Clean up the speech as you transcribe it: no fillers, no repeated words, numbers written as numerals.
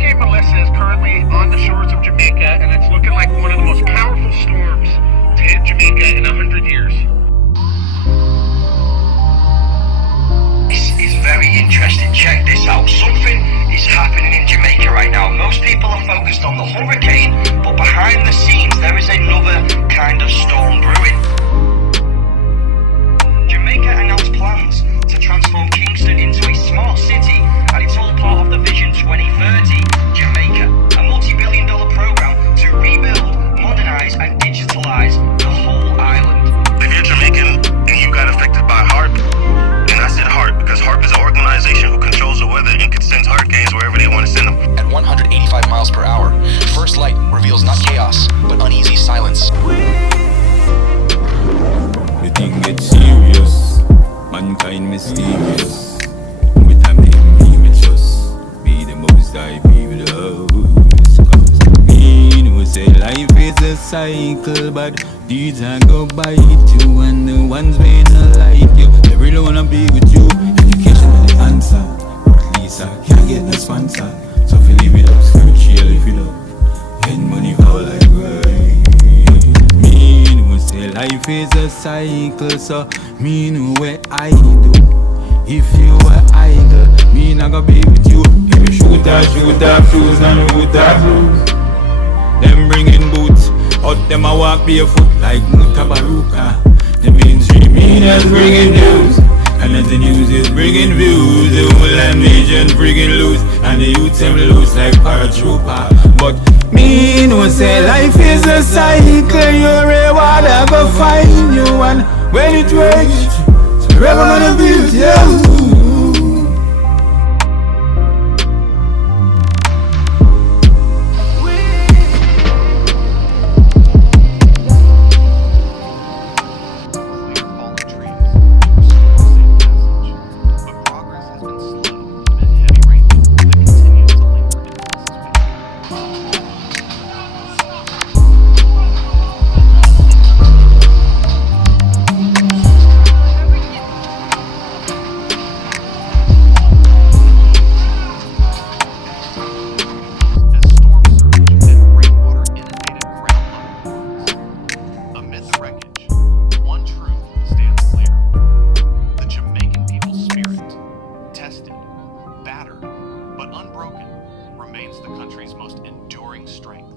Hurricane Melissa is currently on the shores of Jamaica, and it's looking like one of the most powerful storms to hit Jamaica in 100 years. This is very interesting. Check this out. Something is happening in Jamaica right now. Most people are focused on the hurricane, but behind the scenes there is another kind of storm brewing. Jamaica announced plans to transform Kingston into a smart city, and it's all part of the Vision 2030 Jamaica, a multi-billion-dollar program to rebuild, modernize, and digitalize the whole island. If you're Jamaican and you got affected by HARP, and I said HARP because HARP is an organization who controls the weather and can send hurricanes wherever they want to send them. At 185 miles per hour, First Light reveals not chaos, but uneasy silence. The thing gets serious, mankind mysterious. With a name we trust, be the most I be with us. Cause me know say life is a cycle, but these are go bite you, and the ones may not like you, they really wanna be with you. Education is the answer, but at least I can't get no sponsor. So if you leave it up, spiritual if you love, when money all like right. Me know say life is a cycle, so me know what I do. If you were idle, me not gonna be with you. If you shoot off shoes and root off blues. Them bringing boots, out them a walk barefoot like Mutabaruka. The mainstream media's bringing news, and as the news is bringing views, the whole nation friggin' loose, and the youth them loose like paratrooper. But me know say life is a cycle, your reward I go find you, and when it reach, forever gonna be with you. remains the country's most enduring strength.